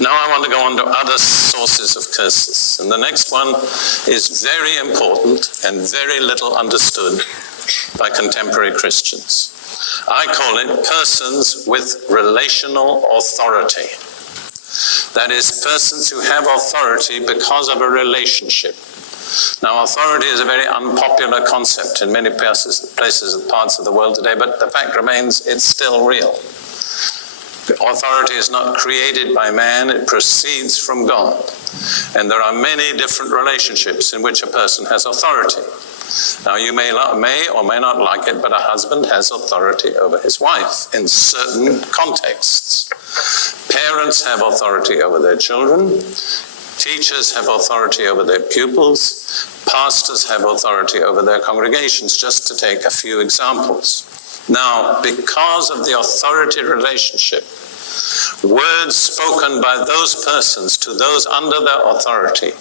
Now I want to go on to other sources of curses. And the next one is very important and very little understood by contemporary Christians. I call it persons with relational authority. That is, persons who have authority because of a relationship. Now, authority is a very unpopular concept in many places and parts of the world today, but the fact remains it's still real. Authority is not created by man, it proceeds from God. And there are many different relationships in which a person has authority. Now, you may or may not like it, but a husband has authority over his wife in certain contexts. Parents have authority over their children. Teachers have authority over their pupils. Pastors have authority over their congregations, just to take a few examples. Now, because of the authority relationship, words spoken by those persons to those under their authority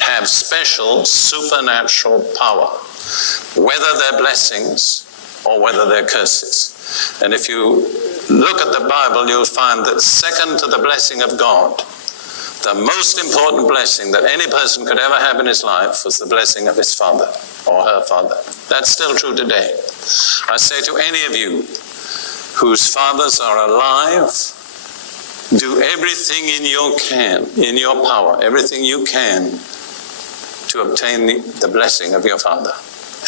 have special supernatural power, whether they're blessings or whether they're curses. And if you look at the Bible, you'll find that second to the blessing of God, the most important blessing that any person could ever have in his life was the blessing of his father or her father. That's still true today. I say to any of you whose fathers are alive, do everything in your power, everything you can to obtain the blessing of your father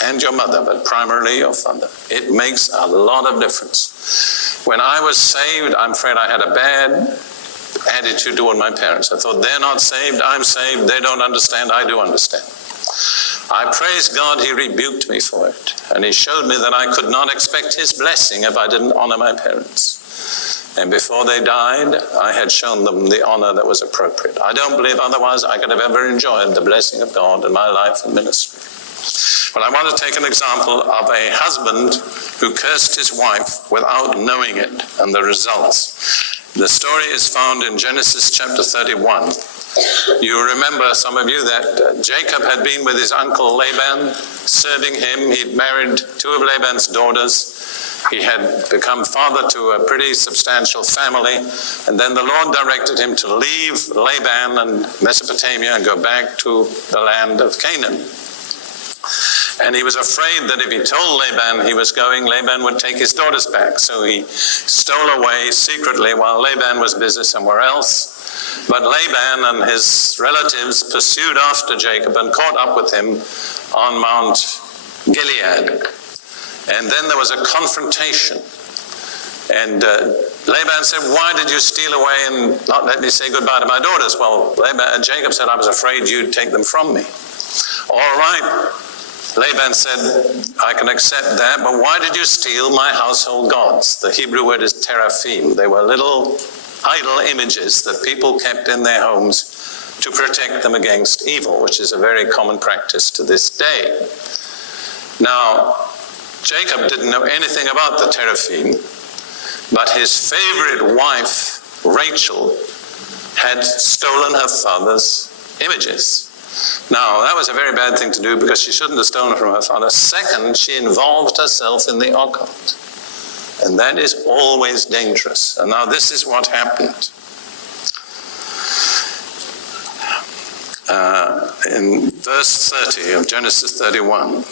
and your mother, but primarily your father. It makes a lot of difference. When I was saved, I'm afraid I had a bad attitude toward my parents. I thought, they're not saved, I'm saved, they don't understand, I do understand. I praise God, he rebuked me for it. And he showed me that I could not expect his blessing if I didn't honor my parents. And before they died, I had shown them the honor that was appropriate. I don't believe otherwise I could have ever enjoyed the blessing of God in my life and ministry. Well, I want to take an example of a husband who cursed his wife without knowing it and the results. The story is found in Genesis chapter 31. You remember, some of you, that Jacob had been with his uncle Laban, serving him. He'd married two of Laban's daughters. He had become father to a pretty substantial family. And then the Lord directed him to leave Laban and Mesopotamia and go back to the land of Canaan. And he was afraid that if he told Laban he was going, Laban would take his daughters back. So he stole away secretly while Laban was busy somewhere else. But Laban and his relatives pursued after Jacob and caught up with him on Mount Gilead. And then there was a confrontation. And Laban said, why did you steal away and not let me say goodbye to my daughters? Well, Jacob said, I was afraid you'd take them from me. All right. Laban said, I can accept that, but why did you steal my household gods? The Hebrew word is teraphim. They were little idol images that people kept in their homes to protect them against evil, which is a very common practice to this day. Now, Jacob didn't know anything about the teraphim, but his favorite wife, Rachel, had stolen her father's images. Now, that was a very bad thing to do because she shouldn't have stolen from her father. Second, she involved herself in the occult. And that is always dangerous. And now this is what happened. In verse 30 of Genesis 31,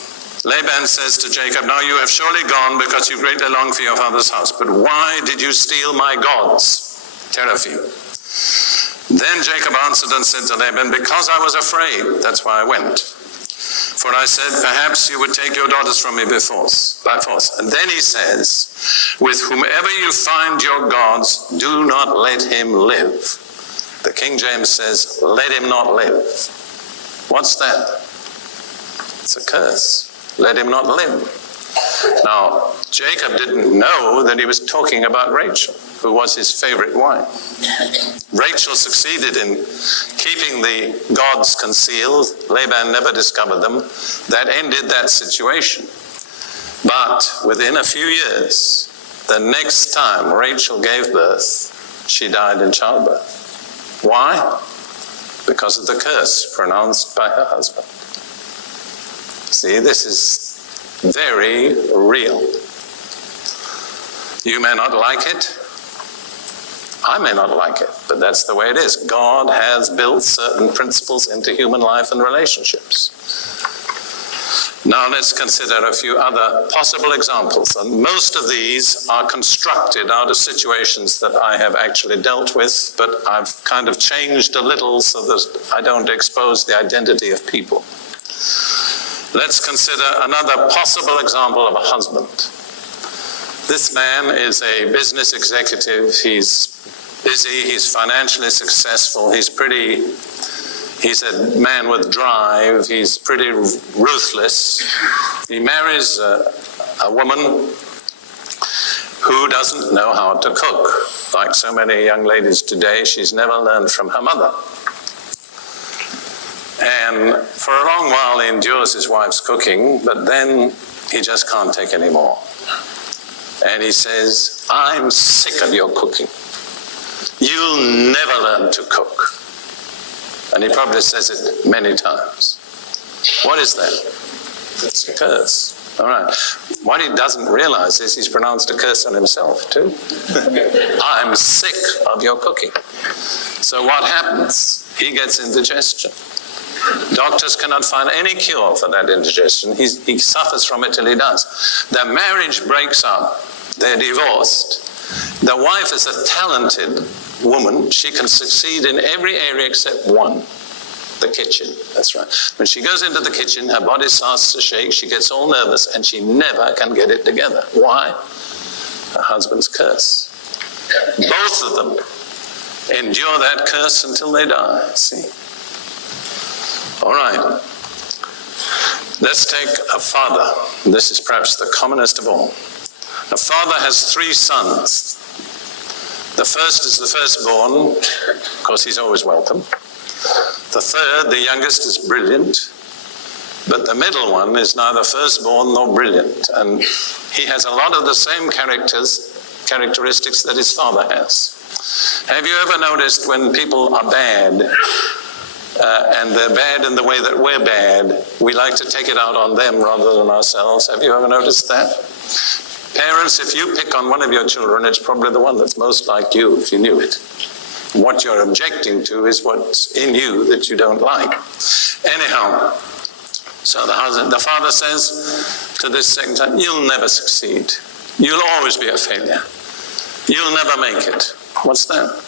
Laban says to Jacob, now you have surely gone because you greatly long for your father's house. But why did you steal my gods, teraphim? Then Jacob answered and said to Laban, because I was afraid, that's why I went. For I said, perhaps you would take your daughters from me by force. And then he says, with whomever you find your gods, do not let him live. The King James says, let him not live. What's that? It's a curse. Let him not live. Now, Jacob didn't know that he was talking about Rachel, who was his favorite wife. Rachel succeeded in keeping the gods concealed. Laban never discovered them. That ended that situation. But within a few years, the next time Rachel gave birth, she died in childbirth. Why? Because of the curse pronounced by her husband. See, this is very real. You may not like it. I may not like it, but that's the way it is. God has built certain principles into human life and relationships. Now let's consider a few other possible examples. And most of these are constructed out of situations that I have actually dealt with, but I've kind of changed a little so that I don't expose the identity of people. Let's consider another possible example of a husband. This man is a business executive. He's busy, he's financially successful, he's a man with drive, he's pretty ruthless. He marries a woman who doesn't know how to cook. Like so many young ladies today, she's never learned from her mother. And for a long while he endures his wife's cooking, but then he just can't take any more. And he says, I'm sick of your cooking. You'll never learn to cook. And he probably says it many times. What is that? It's a curse. All right. What he doesn't realize is he's pronounced a curse on himself too. I'm sick of your cooking. So what happens? He gets indigestion. Doctors cannot find any cure for that indigestion. He suffers from it till he does. Their marriage breaks up. They're divorced. The wife is a talented woman. She can succeed in every area except one, the kitchen. That's right. When she goes into the kitchen, her body starts to shake, she gets all nervous, and she never can get it together. Why? Her husband's curse. Both of them endure that curse until they die. See? All right. Let's take a father. This is perhaps the commonest of all. A father has 3 sons. The first is the firstborn. Of course, he's always welcome. The third, the youngest, is brilliant. But the middle one is neither firstborn nor brilliant. And he has a lot of the same characteristics that his father has. Have you ever noticed when people are bad, and they're bad in the way that we're bad, we like to take it out on them rather than ourselves? Have you ever noticed that? Parents, if you pick on one of your children, it's probably the one that's most like you, if you knew it. What you're objecting to is what's in you that you don't like. Anyhow, so the father says to this second son, you'll never succeed. You'll always be a failure. You'll never make it. What's that?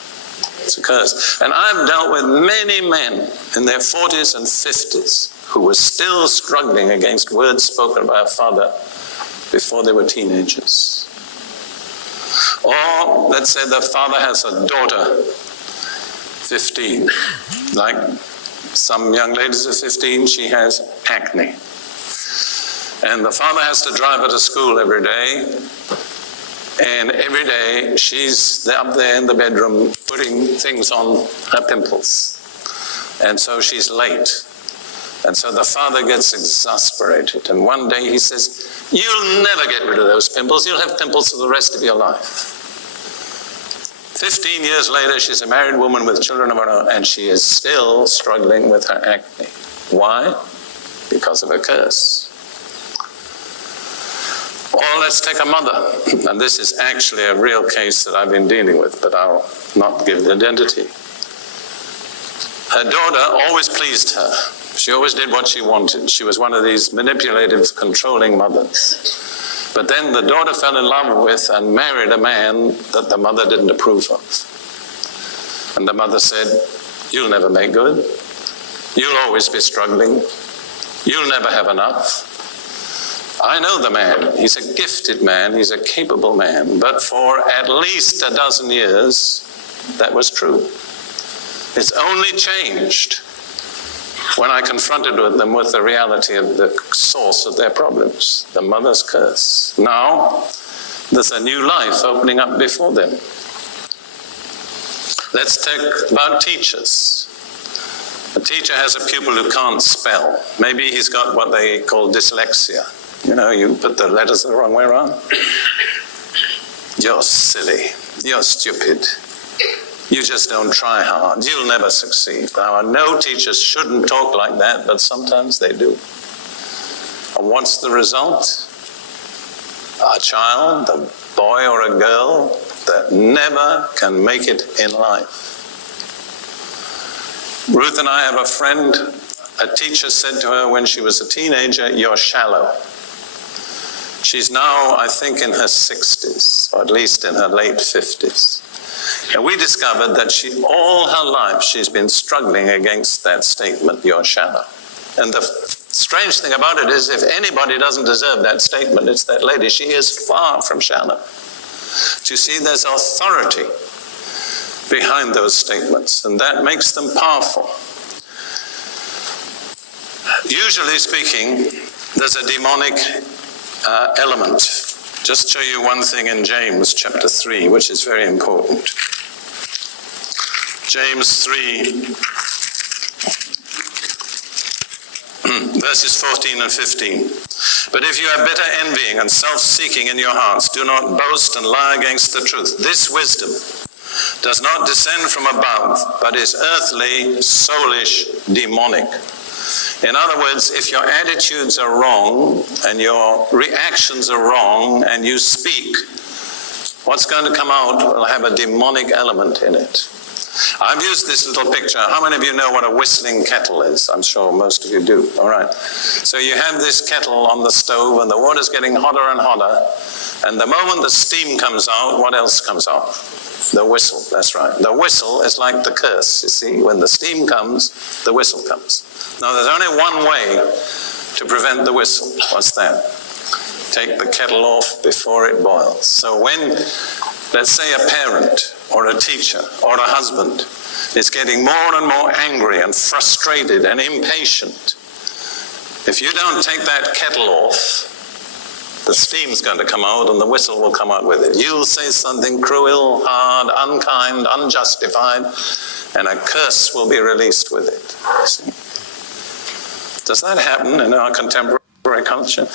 It's a curse. And I've dealt with many men in their 40s and 50s who were still struggling against words spoken by a father before they were teenagers. Or let's say the father has a daughter, 15. Like some young ladies are 15, she has acne. And the father has to drive her to school every day. And every day she's up there in the bedroom putting things on her pimples. And so she's late. And so the father gets exasperated. And one day he says, you'll never get rid of those pimples. You'll have pimples for the rest of your life. 15 years later, she's a married woman with children of her own, and she is still struggling with her acne. Why? Because of a curse. Or let's take a mother. And this is actually a real case that I've been dealing with, but I'll not give the identity. Her daughter always pleased her. She always did what she wanted. She was one of these manipulative, controlling mothers. But then the daughter fell in love with and married a man that the mother didn't approve of. And the mother said, you'll never make good. You'll always be struggling. You'll never have enough. I know the man. He's a gifted man. He's a capable man. But for at least a dozen years, that was true. It's only changed when I confronted them with the reality of the source of their problems, the mother's curse. Now, there's a new life opening up before them. Let's talk about teachers. A teacher has a pupil who can't spell. Maybe he's got what they call dyslexia. You know, you put the letters the wrong way around. You're silly. You're stupid. You just don't try hard. You'll never succeed. Now, no teachers shouldn't talk like that, but sometimes they do. And what's the result? A child, a boy or a girl, that never can make it in life. Ruth and I have a friend, a teacher said to her when she was a teenager, "You're shallow." She's now, I think, in her 60s, or at least in her late 50s. And we discovered that all her life, she's been struggling against that statement, "You're shallow." And the strange thing about it is, if anybody doesn't deserve that statement, it's that lady. She is far from shallow. Do you see, there's authority behind those statements, and that makes them powerful. Usually speaking, there's a demonic element. Just show you one thing in James chapter 3, which is very important. James 3, verses 14 and 15. "But if you have bitter envying and self-seeking in your hearts, do not boast and lie against the truth. This wisdom does not descend from above, but is earthly, soulish, demonic." In other words, if your attitudes are wrong and your reactions are wrong and you speak, what's going to come out will have a demonic element in it. I've used this little picture. How many of you know what a whistling kettle is? I'm sure most of you do. All right. So you have this kettle on the stove and the water's getting hotter and hotter. And the moment the steam comes out, what else comes out? The whistle, that's right. The whistle is like the curse, you see. When the steam comes, the whistle comes. Now, there's only one way to prevent the whistle. What's that? Take the kettle off before it boils. So when, let's say, a parent or a teacher or a husband is getting more and more angry and frustrated and impatient, if you don't take that kettle off, the steam's going to come out and the whistle will come out with it. You'll say something cruel, hard, unkind, unjustified, and a curse will be released with it. See? Does that happen in our contemporary culture?